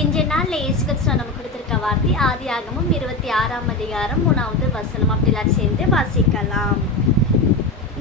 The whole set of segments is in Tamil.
இன்றைய நாளில் இயேசு கிறிஸ்து நமக்கு கொடுத்திருக்க வார்த்தை ஆதியாகமம் 26ஆம் அதிகாரம் 3வது வசனம். அப்படிலாம் சேர்ந்து வாசிக்கலாம்.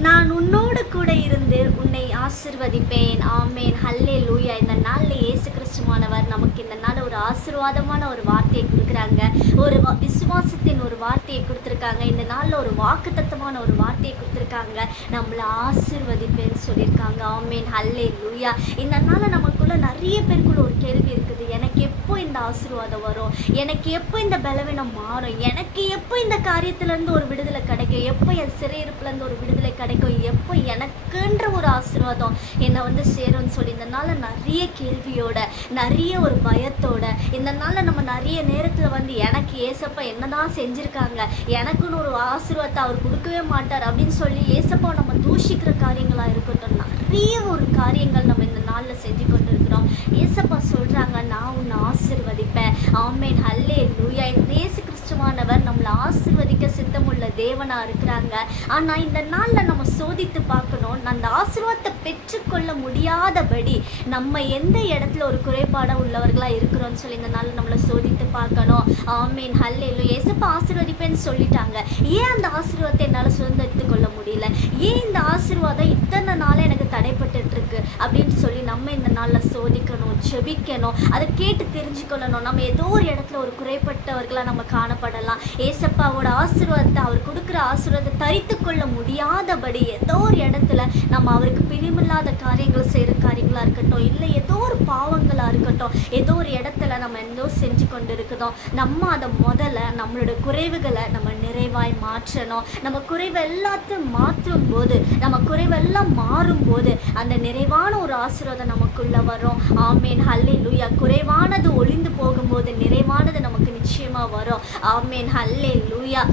நான் உன்னோடு கூட இருந்து உன்னை ஆசிர்வதிப்பேன். ஆமேன், ஹல்லேலூயா. இந்த நாளில் இயேசு கிறிஸ்துவானவர் நமக்கு இந்த நாள் ஒரு ஆசீர்வாதமான ஒரு வார்த்தையை கொடுக்குறாங்க. ஒரு விசுவாசத்தின் ஒரு வார்த்தையை கொடுத்துருக்காங்க. இந்த நாளில் ஒரு வாக்குத்தத்தமான ஒரு வார்த்தையை கொடுத்துருக்காங்க. நம்மளை ஆசீர்வதிப்பேன்னு சொல்லியிருக்காங்க. ஆமேன், ஹல்லேலூயா. இந்த நாளில் நமக்குள்ள நிறைய பேருக்குள்ள ஒரு கேள்வி இருக்குது. எனக்கு எப்போ இந்த ஆசீர்வாதம் வரும்? எனக்கு எப்போ இந்த பலவீனம் மாறும்? எனக்கு எப்போ இந்த காரியத்திலேருந்து ஒரு விடுதலை கிடைக்கும்? எப்போ என் சிறையிருப்புலேருந்து ஒரு விடுதலை கிடைக்கும்? எப்போ எனக்குன்ற ஒரு ஆசீர்வாதம் என்னை சேரும்னு சொல்லி இந்த நாளில் நிறைய கேள்வியோட, நிறைய ஒரு பயத்தோட, இந்த நாளில் நம்ம நிறைய நேரத்தில் எனக்கு ஏசப்பா என்னதான் செஞ்சுருக்காங்க, எனக்குன்னு ஒரு ஆசீர்வாதத்தை அவர் கொடுக்கவே மாட்டார் அப்படின்னு சொல்லி ஏசப்பா நம்ம தூஷிக்கிற காரியங்களாக இருக்கட்டும், நிறைய ஒரு காரியங்கள் நம்ம இந்த நாளில் செஞ்சு கொண்டு இருக்கிறோம். ஏசப்பா சொல்கிறாங்க, நான் உன்னை ஆசீர்வதிப்பேன். ஆமேன், ஹல்லேலூயா. இந்த இயேசு கிறிஸ்துவானவர் நம்மளை ஆசீர்வதிக்க சித்தமுள்ள தேவனாக இருக்கிறாங்க. ஆனால் இந்த நாளில் நம்ம சோதித்து பார்க்கணும். அந்த ஆசீர்வாதத்தை பெற்றுக்கொள்ள முடியாதபடி நம்ம எந்த இடத்துல ஒரு குறைபாடாக உள்ளவர்களாக இருக்கிறோம்னு சொல்லி இந்த நாளில் நம்மளை சோதித்து பார்க்கணும். ஆமேன், ஹல்லேலூயா. ஏசப்பா ஆசீர்வதிப்பேன்னு சொல்லிட்டாங்க. ஏன் அந்த ஆசீர்வாதத்தை என்னால் சுதந்திரித்து கொள்ள முடியல? ஏன் இந்த ஆசீர்வாதம் இத்தனை நாளாக எனக்கு தடைப்பட்டு இருக்கு அப்படின்னு சொல்லி நம்ம இந்த நாளில் சோதிக்கணும், செபிக்கணும், அதை கேட்டு தெரிஞ்சுக்கொள்ளணும். நம்ம ஏதோ ஒரு இடத்துல ஒரு குறைப்பட்டவர்களாக நம்ம காணப்படலாம். ஏசப்பாவோட ஆசீர்வாதத்தை, அவர் கொடுக்குற ஆசீர்வாதத்தை தரித்து கொள்ள முடியாதபடி ஏதோ ஒரு இடத்துல நம்ம அவருக்கு பிரியமில்லாத காரியங்கள் செய்கிற காரியங்களாக இருக்கட்டும், இல்லை ஏதோ ஒரு பாவங்களாக இருக்கட்டும், ஏதோ ஒரு இடத்துல நம்ம ஏதோ செஞ்சு கொண்டு இருக்கணும். நம்ம அதை முதல்ல நம்மளோட குறைவுகளை நம்ம நிறைவாய் மாற்றணும். நம்ம குறைவு எல்லாத்தையும் மாற்றும் போது, நம்ம குறைவெல்லாம் மாறும்போது அந்த நிறைவான ஒரு ஆசீர்வாதம் நமக்குள்ள வரும். ஆமேன், ஹல்லேலூயா. குறைவானது ஒளிந்து போகும்போது நிறைவானது நமக்கு நிச்சயமா வரும். ஆமேன், ஹல்லேலூயா.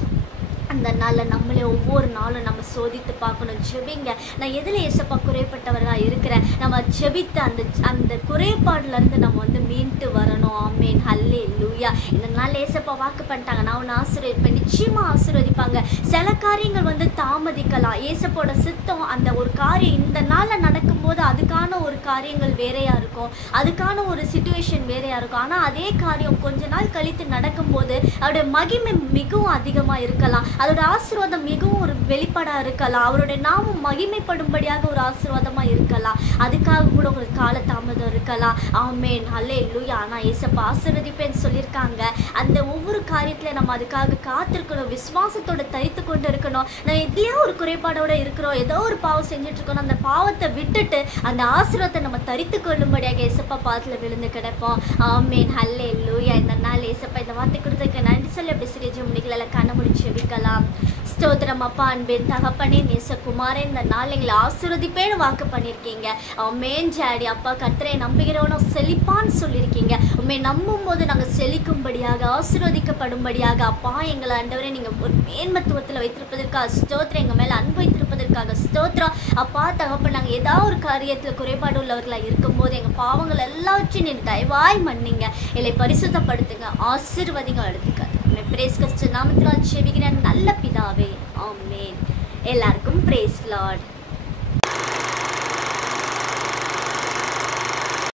அந்த நாளில் நம்மளே ஒவ்வொரு நாளும் நம்ம சோதித்து பார்க்கணும். ஜெபிங்க, நான் எதில் ஏசப்பா குறைப்பட்டவராக இருக்கிறேன், நம்ம ஜெபித்து அந்த குறைபாடுலேருந்து நம்ம மீண்டு வரணும். ஆமேன், ஹல்லேலூயா. இந்த நாளில் ஏசப்பா வாக்கு பண்ணிட்டாங்க, நான் உன்னை ஆசீர்வதிப்பேன். நிச்சயமாக ஆசீர்வதிப்பாங்க. சில காரியங்கள் தாமதிக்கலாம். ஏசப்போட சித்தம் அந்த ஒரு காரியம் இந்த நாளில் நடக்கும்போது அதுக்கான ஒரு காரியங்கள் வேறையாக இருக்கும், அதுக்கான ஒரு சிச்சுவேஷன் வேறையாக இருக்கும். ஆனால் அதே காரியம் கொஞ்ச நாள் கழித்து நடக்கும்போது அவருடைய மகிமை மிகவும் அதிகமாக இருக்கலாம், அதோட ஆசீர்வாதம் மிகவும் ஒரு வெளிப்பாடாக இருக்கலாம், அவருடைய நாமம் மகிமைப்படும்படியாக ஒரு ஆசீர்வாதமாக இருக்கலாம். அதுக்காக கூட ஒரு காலதாமதம் இருக்கலாம். ஆமேன், ஹல்லேலூயா. ஆனால் ஏசப்பா ஆசீர்வதிப்பேன்னு சொல்லியிருக்காங்க. அந்த ஒவ்வொரு காரியத்தில் நம்ம அதுக்காக காத்திருக்கணும், விசுவாசத்தோட தரித்து கொண்டு இருக்கணும். நம்ம எதுலையோ ஒரு குறைபாடோட இருக்கிறோம், ஏதோ ஒரு பாவம் செஞ்சுட்டு இருக்கணும், அந்த பாவத்தை விட்டுட்டு அந்த ஆசீர்வாதத்தை நம்ம தரித்து கொள்ளும்படியாக ஏசப்பா பாதத்தில் விழுந்து கிடப்போம். ஆமேன், ஹல்லேலூயா. இந்த நாள் ஏசப்பா இந்த வார்த்தை கொடுத்ததுக்கு நன்றி சொல்லி அப்படி சிறிய முடிக்கல கண்ண முடிச்சு விக்கலாம். ஸ்தோத்திரம் அப்பா, அன்பின் தகப்பனே, நேசகுமாரே, இந்த நாள் எங்களை ஆசீர்வதிப்பேன்னு வாக்கு பண்ணியிருக்கீங்க. ஆமேன் ஜாடி. அப்பா, கர்த்தரை நம்புகிறவனும் செழிப்பான்னு சொல்லியிருக்கீங்க. உண்மை நம்பும் போது நாங்கள் செழிக்கும்படியாக, ஆசீர்வதிக்கப்படும்படியாக அப்பா எங்களை ஆண்டவரே நீங்கள் ஒரு மேன்மத்துவத்தில் வைத்திருப்பதற்காக ஸ்தோத்திரம், எங்கள் மேலே அன்பு வைத்திருப்பதற்காக ஸ்தோத்திரம். அப்பா தகப்பன், நாங்கள் ஏதாவது ஒரு காரியத்தில் குறைபாடு உள்ளவர்களாக இருக்கும்போது எங்கள் பாவங்கள் எல்லாவற்றையும் நீ தயவாய் மன்னிங்க, எங்களை பரிசுத்தப்படுத்துங்க, ஆசீர்வதிங்க, எடுத்துக்காது. பிரேஸ் கிறிஸ்து நாமத்தினால் ஜெபிக்கிறேன் நல்ல பிதாவே. ஆமேன். எல்லாருக்கும் பிரேஸ் லார்ட்.